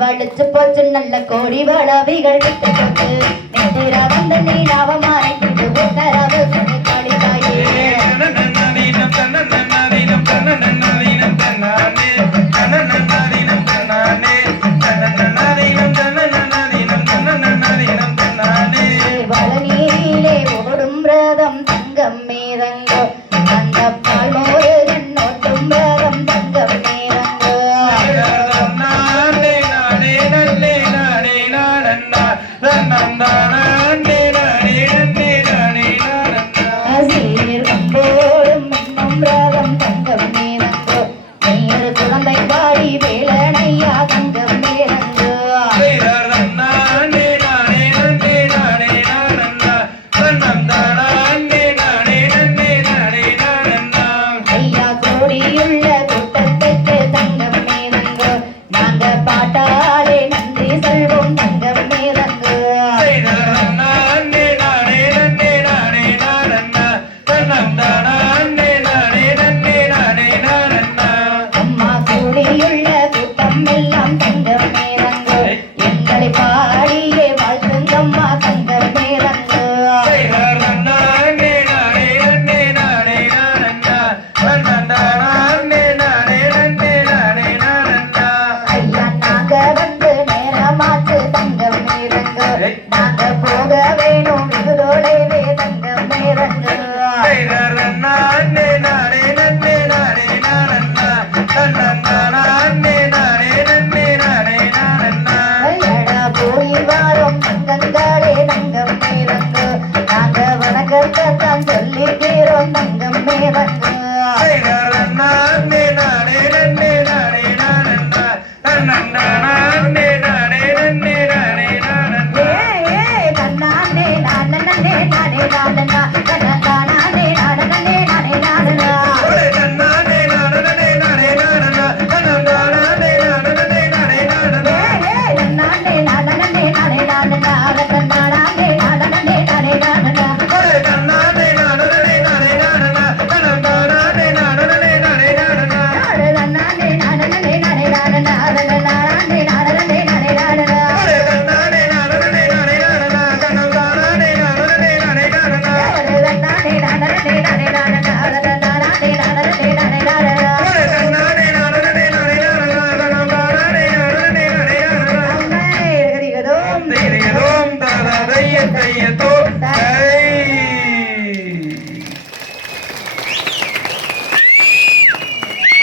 வலிச்சு போச்சு நல்ல கோடி வளவிகள் விட்டு போட்டு நேரா வந்த நீலாவமான உத்தரவு காளிதாயே வளநீரிலே ஓடும் ரதம் தங்கம் மேரங்கோ அந்த பால் மோருகன் ஓட்டும் ரதம் தங்கம் மேரங்கோ சீர் கம்போடும் இன்னும் ரதம் தங்கம் மேரங்கோ நீர் குழந்தை பாடி வேலனையா தங்கம் மேரங்கோ ஐயா கோடியுள்ள கூட்டத்துக்கு தங்கம் மேரங்கோ நாங்க பாட்டாலே நன்றி சொல்வோம் தங்கம் மேரங்கோ அம்மா கூடியுள்ள கூட்டம் எல்லாம் தங்கம் மேரங்கோ எங்களை பாடியே வாழ்த்துங்கம்மா தங்கம் மேரங்கோ ஐயா நாங்க வந்து நேரமாச்சு தங்கம் மேரங்கோ நாங்க போக வேணும் வெகுதோளைவே தங்கம் மேரங்கோ ஐயடா போய் வாரோம் தங்க